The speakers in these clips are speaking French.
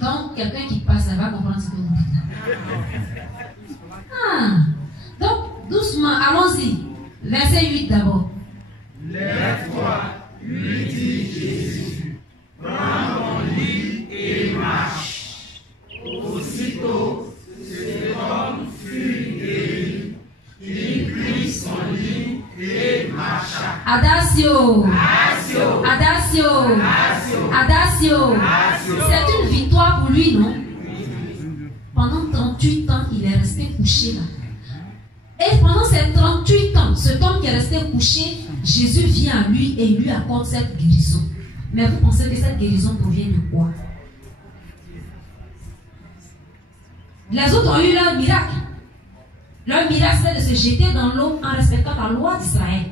Donc, quelqu'un qui passe, elle va comprendre ce que vous dites. Donc, doucement, allons-y. Verset 8 d'abord. Lève-toi, lui dit Jésus, prends ton lit et marche. Aussitôt, cet homme fut guéri. Il prit son lit et marcha. Adagio. Adagio. Adagio. Adagio. Adagio. C'est une victoire pour lui, non? Pendant 38 ans, il est resté couché là. Et pendant ces 38 ans, cet homme qui est resté couché, Jésus vient à lui et lui accorde cette guérison. Mais vous pensez que cette guérison provient de quoi? Les autres ont eu leur miracle. Leur miracle, c'est de se jeter dans l'eau en respectant la loi d'Israël.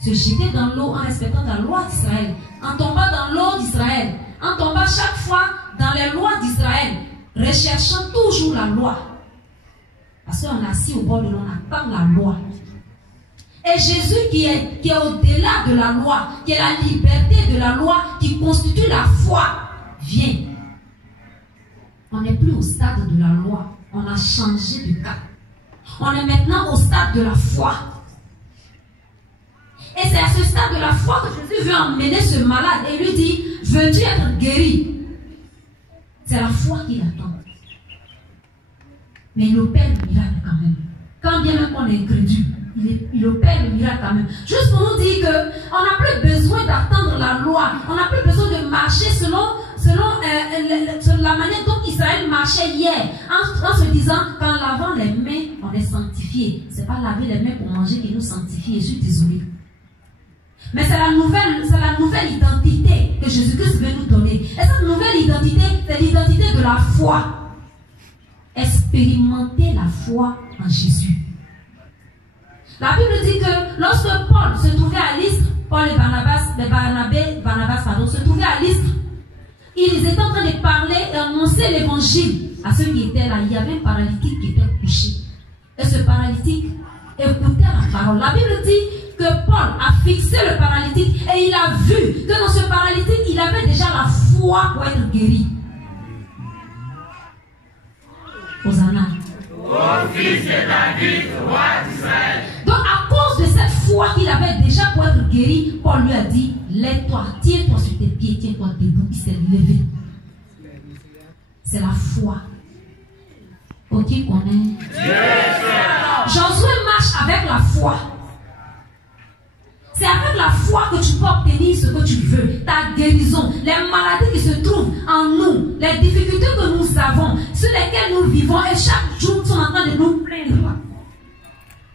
Se jeter dans l'eau en respectant la loi d'Israël. En tombant dans l'eau d'Israël. En tombant chaque fois dans les lois d'Israël. Recherchant toujours la loi. Parce qu'on est assis au bord de l'eau, on attend la loi. Et Jésus qui est au-delà de la loi, qui est la liberté de la loi, qui constitue la foi, vient. On n'est plus au stade de la loi. On a changé de cas. On est maintenant au stade de la foi. Et c'est à ce stade de la foi que Jésus veut emmener ce malade et lui dit, veux-tu être guéri? C'est la foi qui l'attend. Mais il opère le miracle quand même. Quand bien même on est incrédule, il opère le miracle quand même. Juste pour nous dire qu'on n'a plus besoin d'attendre la loi. On n'a plus besoin de marcher selon la manière dont Israël marchait hier. En se disant qu'en lavant les mains, on est sanctifié. Ce n'est pas laver les mains pour manger qui nous sanctifie. Je suis désolé. Mais c'est la nouvelle identité que Jésus-Christ veut nous donner. Et cette nouvelle identité, c'est l'identité de la foi. Expérimenter la foi en Jésus. La Bible dit que lorsque Paul se trouvait à Lystre, Paul et Barnabas se trouvaient à Lystre, ils étaient en train de parler et annoncer l'évangile à ceux qui étaient là. Il y avait un paralytique qui était couché. Et ce paralytique écoutait la parole. La Bible dit que Paul a fixé le paralytique et il a vu que dans ce paralytique, il avait déjà la foi pour être guéri. Hosanna. Ô fils de David, roi d'Israël. Donc à cause de cette foi qu'il avait déjà pour être guéri, Paul lui a dit, lève-toi, tiens-toi sur tes pieds, tiens-toi debout. Il s'est levé. C'est la foi. Pour qui connaît? Josué marche avec la foi. C'est avec la foi que tu peux obtenir ce que tu veux. Ta guérison, les maladies qui se trouvent en nous, les difficultés que nous avons, sur lesquelles nous vivons et chaque jour sont en train de nous plaindre.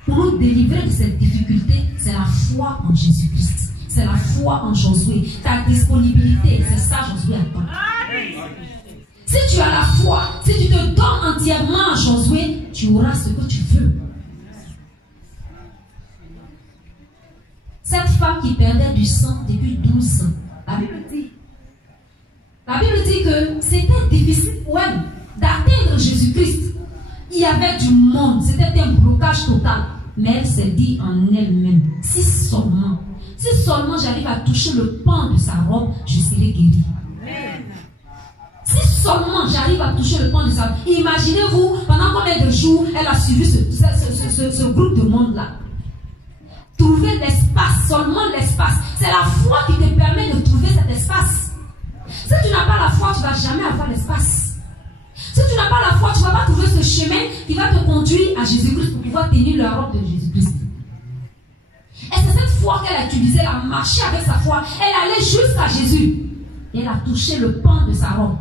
Pour nous délivrer de cette difficulté, c'est la foi en Jésus-Christ. C'est la foi en Josué. Ta disponibilité, c'est ça Josué attend. Si tu as la foi, si tu te donnes entièrement à Josué, tu auras ce que tu veux. Cette femme qui perdait du sang depuis 12 ans, la Bible dit que c'était difficile pour elle d'atteindre Jésus-Christ. Il y avait du monde, c'était un blocage total. Mais elle s'est dit en elle-même, si seulement j'arrive à toucher le pan de sa robe, je serai guérie. Si seulement j'arrive à toucher le pan de sa robe. Imaginez-vous, pendant combien de jours elle a suivi ce groupe de monde-là. Trouver l'espace, seulement l'espace. C'est la foi qui te permet de trouver cet espace. Si tu n'as pas la foi, tu ne vas jamais avoir l'espace. Si tu n'as pas la foi, tu ne vas pas trouver ce chemin qui va te conduire à Jésus-Christ pour pouvoir tenir la robe de Jésus-Christ. Et c'est cette foi qu'elle a utilisée, elle a marché avec sa foi. Elle allait jusqu'à Jésus. Et elle a touché le pan de sa robe.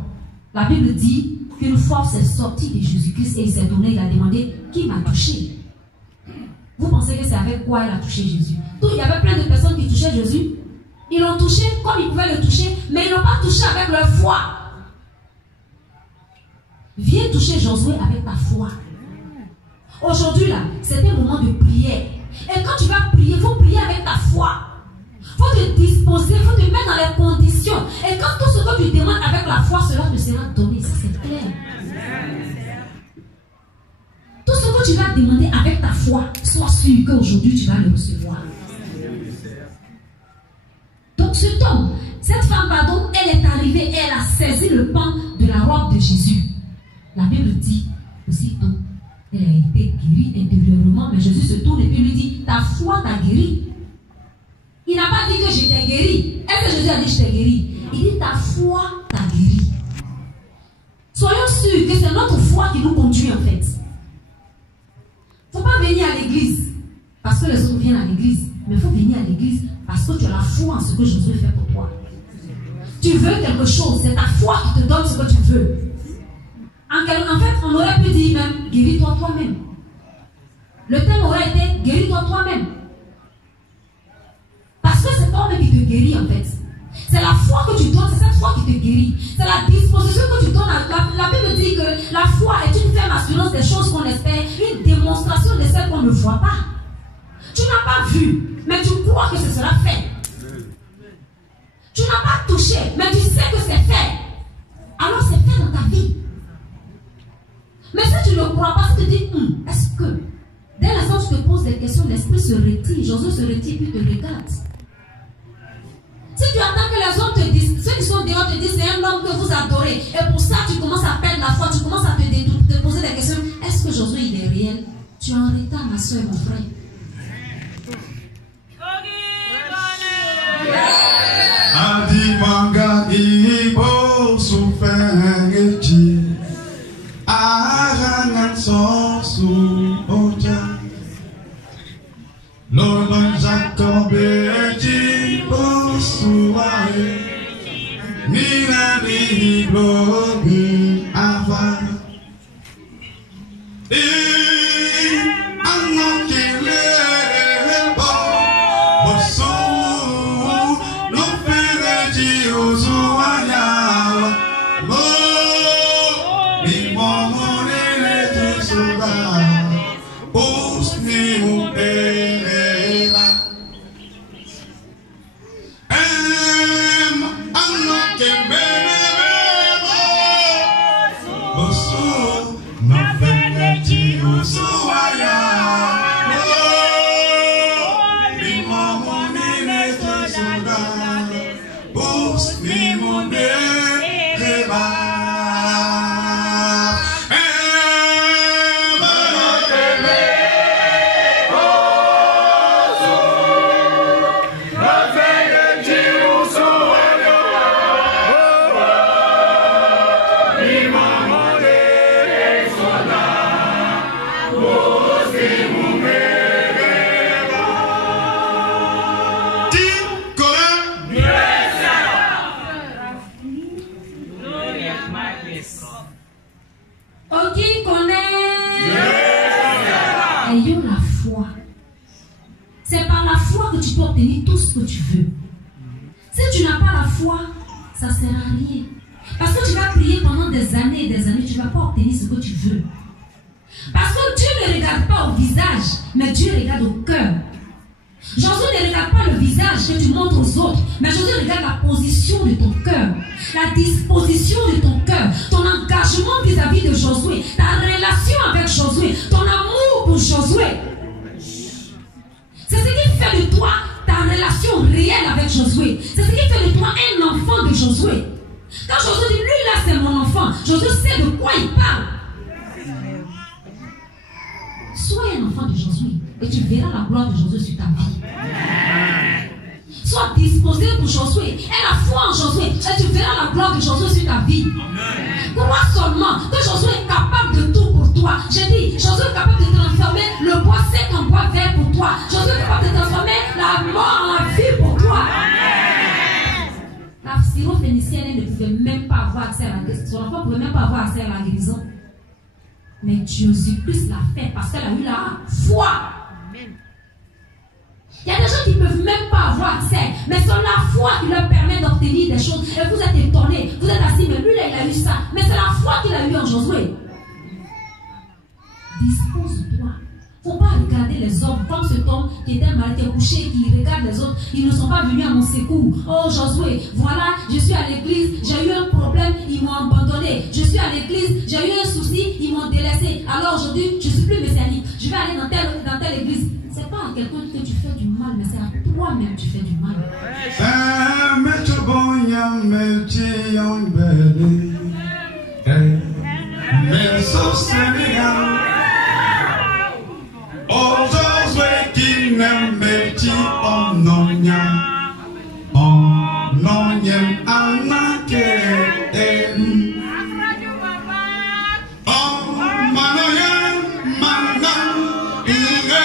La Bible dit qu'une force est sortie de Jésus-Christ et il s'est donné, il a demandé, qui m'a touché? Vous pensez que c'est avec quoi elle a touché Jésus? Il y avait plein de personnes qui touchaient Jésus. Ils l'ont touché comme ils pouvaient le toucher, mais ils n'ont pas touché avec leur foi. Viens toucher Josué avec ta foi. Aujourd'hui, là, c'est un moment de prière. Et quand tu vas prier, il faut prier avec ta foi. Il faut te disposer, il faut te mettre dans les conditions. Et quand tout ce que tu demandes avec la foi, cela te sera donné. Ça, c'est clair. Tout ce que tu vas demander avec ta foi, sois sûr qu'aujourd'hui tu vas le recevoir. Donc cet homme, Cette femme, pardon, elle est arrivée, elle a saisi le pan de la robe de Jésus. La Bible dit, aussitôt, elle a été guérie intérieurement, mais Jésus se tourne et puis lui dit, ta foi t'a guérie. Il n'a pas dit que je t'ai guéri. Est-ce que Jésus a dit je t'ai guéri? Il dit ta foi t'a guéri. Soyons sûrs que c'est notre foi qui nous conduit en fait. Il ne faut pas venir à l'église parce que les autres viennent à l'église, mais il faut venir à l'église parce que tu as la foi en ce que Jésus fait pour toi. Tu veux quelque chose, c'est ta foi qui te donne ce que tu veux. En fait, on aurait pu dire même, guéris-toi toi-même. Le thème aurait été, guéris-toi toi-même. Parce que c'est toi-même qui te guérit en fait. C'est la foi que tu donnes, c'est cette foi qui te guérit. C'est la disposition que tu donnes. La Bible dit que la foi est une ferme assurance des choses qu'on espère, une démonstration de celles qu'on ne voit pas. Tu n'as pas vu, mais tu crois que ce sera fait. Tu n'as pas touché, mais tu sais que c'est fait. Alors c'est fait dans ta vie. Mais si tu ne crois pas, si tu te dis, est-ce que, dès l'instant où tu te poses des questions, l'esprit se retire, Josué se retire et puis te regarde. Si tu attends que les hommes te disent, ceux qui sont dehors te disent, c'est un homme que vous adorez, et pour ça tu commences à perdre la foi, tu commences à te poser des questions, est-ce que Josué il est réel? Tu es en retard, ma soeur, mon frère. Adimanga ibo sufengeji arangan sosu oja lolon jakobeji bosuwae mina ni blogi ava Mais Jésus-Christ l'a fait parce qu'elle a eu la foi. Il y a des gens qui ne peuvent même pas avoir accès, mais c'est la foi qui leur permet d'obtenir des choses. Et vous êtes étonnés, vous êtes assis, mais lui là, il a eu ça. Mais c'est la foi qu'il a eu en Josué. Dispose-toi. Il ne faut pas regarder les hommes comme cet homme qui était mal, qui est couché, qui regarde les autres. Ils ne sont pas venus à mon secours. Oh Josué, voilà, je suis à l'église, j'ai eu un problème, ils m'ont abandonné. Je suis à l'église, j'ai eu un souci, ils m'ont délaissé. Alors aujourd'hui, je ne suis plus messianique. Je vais aller dans telle église. Ce n'est pas à quelqu'un que tu fais du mal, mais c'est à toi-même que tu fais du mal. Sénégal. Oh Josué qui n'aime petit en onya anake. Oh manoyen manan inge.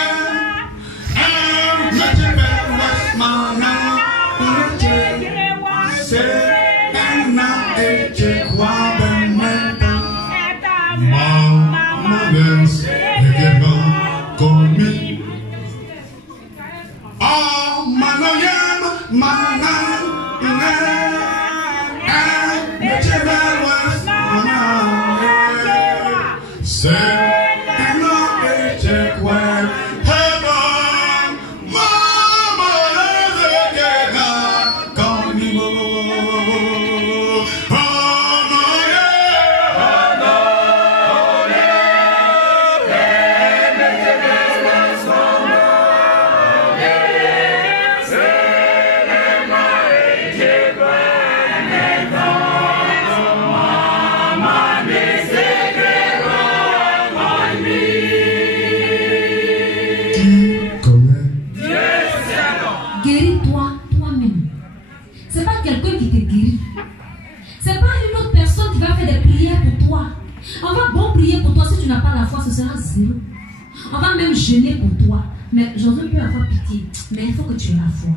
On va même jeûner pour toi. Mais Josué peut avoir pitié. Mais il faut que tu aies la foi.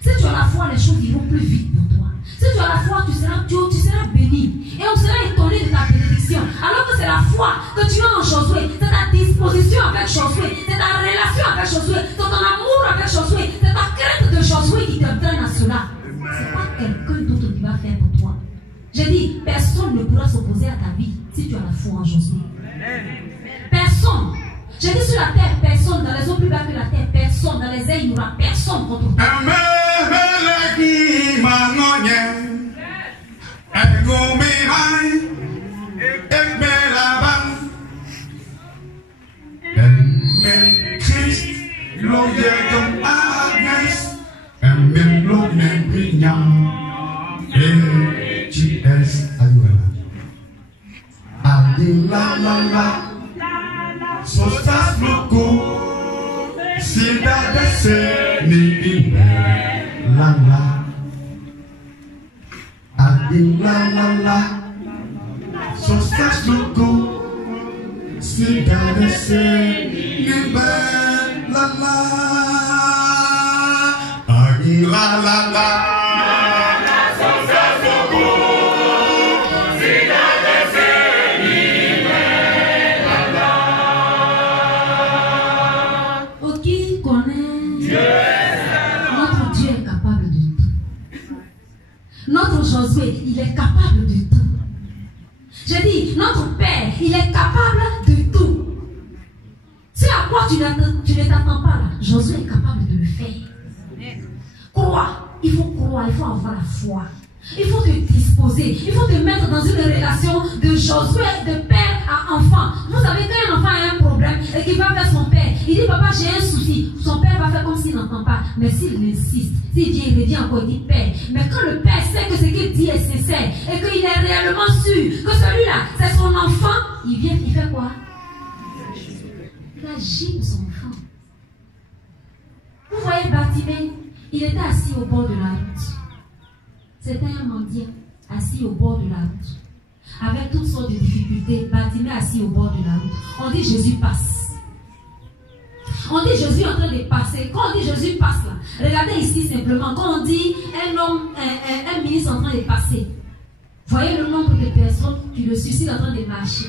Si tu as la foi, les choses iront plus vite pour toi. Si tu as la foi, tu seras béni. Et on sera étonné de ta bénédiction. Alors que c'est la foi que tu as en Josué. C'est ta disposition avec Josué. C'est ta relation avec Josué. C'est ton amour avec Josué. C'est ta crainte de Josué qui t'entraîne à cela. C'est pas quelqu'un d'autre qui va faire pour toi. J'ai dit, personne ne pourra s'opposer à ta vie si tu as la foi en Josué. Personne. J'ai dit sur la terre, personne. Dans les eaux plus bas que la terre, personne. Dans les airs, il n'y aura personne contre toi. Sostas luku sida dese ni ime lala adin lala sostas luku sida dese ni ime lala adin lala. Notre Josué, il est capable de tout. J'ai dit, notre Père, il est capable de tout. C'est à quoi tu ne t'attends pas là. Josué est capable de le faire. Crois, il faut croire, il faut avoir la foi. Il faut te disposer, il faut te mettre dans une relation de Josué, de père à enfant. Vous savez, quand un enfant a un problème et qu'il va vers son père, il dit papa j'ai un souci. Son père va faire comme s'il n'entend pas. Mais s'il insiste, s'il vient, il revient encore, il dit père. Mais quand le père sait que ce qu'il dit est sincère et qu'il est réellement sûr que celui-là c'est son enfant, il vient, il fait quoi? Il agit pour son enfant. Vous voyez Bartimée, il était assis au bord de la route. C'était un mendiant assis au bord de la route. Avec toutes sortes de difficultés, Bartimée assis au bord de la route. On dit Jésus passe. On dit Jésus est en train de passer. Quand on dit Jésus passe là, regardez ici simplement. Quand on dit un ministre en train de passer, voyez le nombre de personnes qui le suscitent en train de marcher.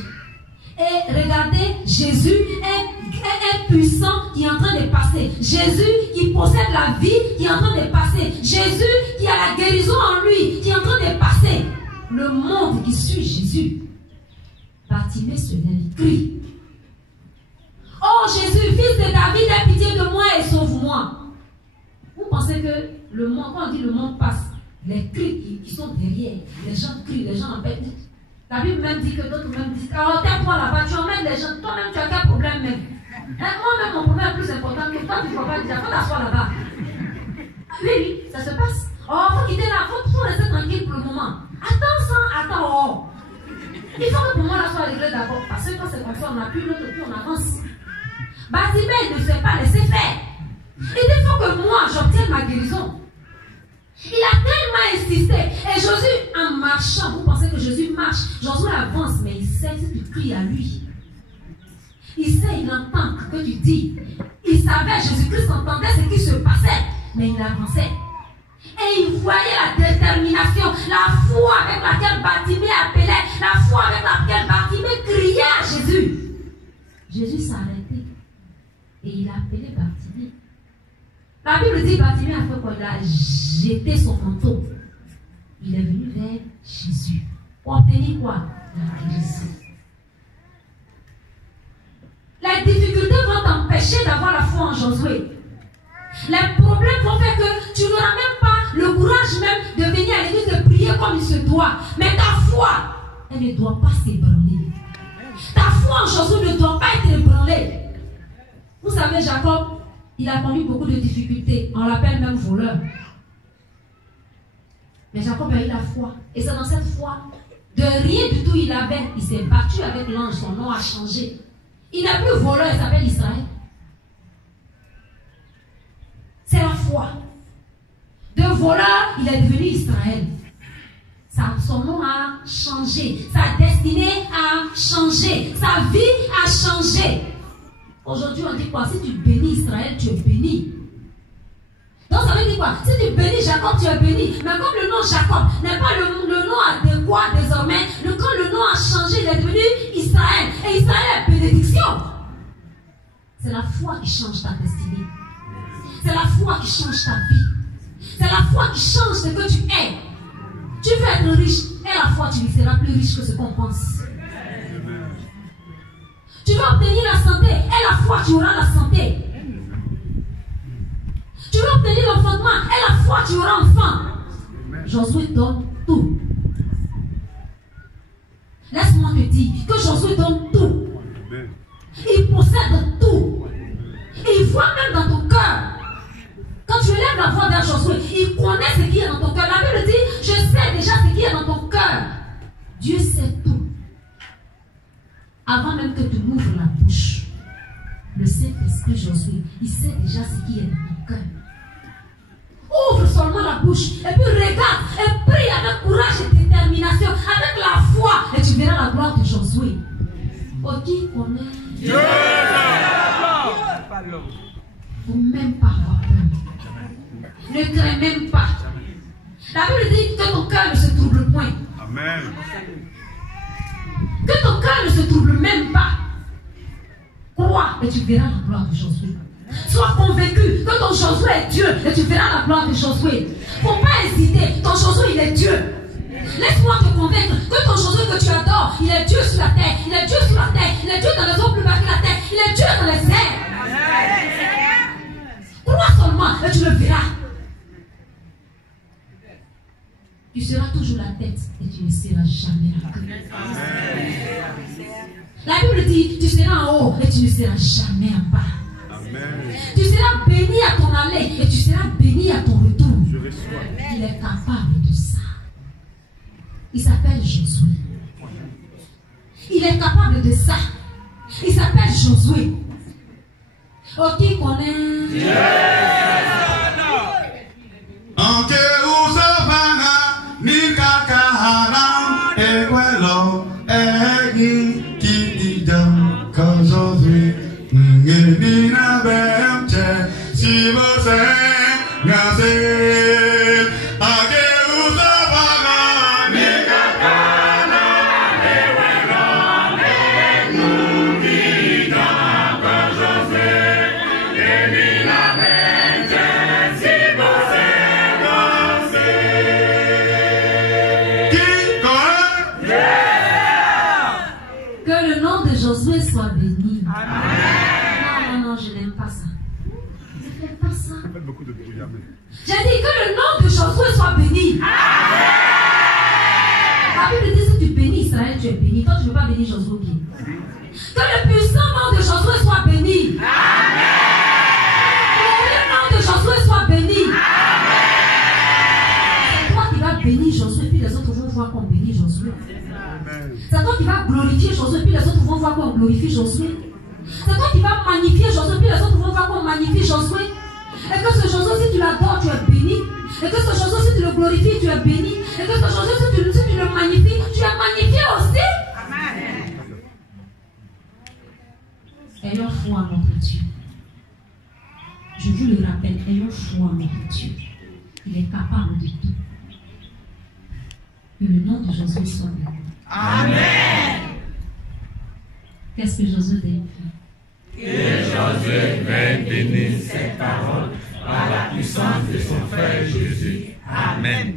Et regardez, Jésus est puissant qui est en train de passer. Jésus qui possède la vie qui est en train de passer. Jésus qui a la guérison en lui qui est en train de passer. Le monde qui suit Jésus. Bartimée se lève, il crie. Oh Jésus, fils de David, aie pitié de moi et sauve-moi. Vous pensez que le monde, quand on dit le monde passe, les cris qui sont derrière, les gens crient, les gens appellent. La Bible même dit que d'autres même disent, oh tais-toi là-bas, tu emmènes les gens, toi-même tu as quel problème même? Moi-même mon problème est plus important que toi, tu ne vas pas dire, faut t'asseoir là-bas. Oui, ça se passe. Oh, faut quitter là, faut rester tranquille pour le moment. Attends ça, attends, oh. Il faut que pour moi la soit réglée d'abord, parce que c'est comme ça, on appuie l'autre, puis on avance. Bartimée ne s'est pas laissé faire. Il faut que moi, j'obtienne ma guérison. Il a tellement insisté. Et Jésus, en marchant, vous pensez que Jésus marche, Jésus avance, mais il sait si tu cries à lui. Il sait, il entend ce que tu dis. Il savait, Jésus-Christ entendait ce qui se passait, mais il avançait. Et il voyait la détermination, la foi avec laquelle Bartimée appelait, la foi avec laquelle Bartimée criait à Jésus. Jésus s'arrêtait et il appelait Bartimée. La Bible dit Bartimée a fait quoi? Il a jeté son manteau. Il est venu vers Jésus. Pour obtenir quoi? La guérison. Les difficultés vont t'empêcher d'avoir la foi en Josué. Les problèmes vont faire que tu n'auras même pas le courage même de venir à l'église de prier comme il se doit. Mais ta foi, elle ne doit pas s'ébranler. Ta foi en Josué ne doit pas être ébranlée. Vous savez, Jacob, il a connu beaucoup de difficultés. On l'appelle même voleur. Mais Jacob a eu la foi. Et c'est dans cette foi, de rien du tout il s'est battu avec l'ange. Son nom a changé. Il n'est plus voleur, il s'appelle Israël. C'est la foi. De voleur, il est devenu Israël. Son nom a changé. Sa destinée a changé. Sa vie a changé. Aujourd'hui, on dit quoi? Si tu bénis Israël, tu es béni. Donc ça veut dire quoi? Si tu bénis Jacob, tu es béni. Mais comme le nom Jacob n'est pas le nom adéquat désormais, quand le nom a changé, il est devenu Israël. Et Israël est bénédiction. C'est la foi qui change ta destinée. C'est la foi qui change ta vie. C'est la foi qui change ce que tu es. Tu veux être riche, et la foi, tu seras plus riche que ce qu'on pense. Tu veux obtenir la santé, et la foi, tu auras la santé. Tu veux obtenir l'enfantement, et la foi, tu auras enfant. Josué donne tout. Laisse-moi te dire que Josué donne tout. Il possède tout. Il voit même dans ton cœur. Quand tu lèves la voix vers Josué, il connaît ce qui est dans ton cœur. La Bible dit, je sais déjà ce qui est dans ton cœur. Dieu sait tout. Avant même que tu m'ouvres la bouche, le Saint-Esprit Josué, il sait déjà ce qui est dans ton cœur. Ouvre seulement la bouche et puis regarde et prie avec courage et détermination, avec la foi, et tu verras la gloire de Josué. Oh, qui connaît Dieu? Il ne faut même pas avoir peur. Ne crains même pas. La Bible dit que ton cœur ne se trouble point. Amen. Que ton cœur ne se trouble même pas. Crois et tu verras la gloire de Josué. Sois convaincu que ton Josué est Dieu et tu verras la gloire de Josué. Il ne faut pas hésiter. Ton Josué, il est Dieu. Laisse-moi te convaincre que ton Josué que tu adores, il est Dieu sur la terre. Il est Dieu sur la terre. Il est Dieu dans les eaux plus bas que la terre. Il est Dieu dans les airs. Crois seulement et tu le verras. Tu seras toujours la tête et tu ne seras jamais la queue. La Bible dit, tu seras en haut et tu ne seras jamais en bas. Amen. Tu seras béni à ton aller et tu seras béni à ton retour. Il est capable de ça. Il s'appelle Josué. Il est capable de ça. Il s'appelle Josué. Oh, qui connaît? Anke usafana ni kakaharam ewelo egi kididam kazozwi ngeni na bemche sibose ngase anke usafana ni kakaharam ewelo egi kididam kazozwi ngeni na bemche sibose. Que le nom de Josué soit béni. Amen. Non, je n'aime pas ça. Je n'aime pas ça. J'ai dit que le nom de Josué soit béni. Amen. La Bible dit si tu bénis Israël, tu es béni. Toi, tu ne veux pas bénir Josué. Que le puissant nom de Josué soit béni. Amen. Que le nom de Josué soit béni. Amen. C'est toi qui vas bénir Josué, puis les autres vont voir voir qu'on bénit Josué. C'est toi qui vas glorifier Josué, puis les autres vont voir qu'on glorifie Josué. C'est toi qui vas magnifier Josué, puis les autres vont voir qu'on magnifie Josué. Et que ce Josué, si tu l'adores, tu es béni. Et que ce Josué, si tu le glorifies, tu es béni. Et que ce Josué, si tu le magnifies, tu es magnifié aussi. Amen. Ayons foi en notre Dieu. Je vous le rappelle, ayons foi en notre Dieu. Il est capable de tout. Que le nom de Josué soit béni. Amen. Qu'est-ce que Josué dit? Que Josué vienne bénir cette parole par la puissance de son frère Jésus. Amen.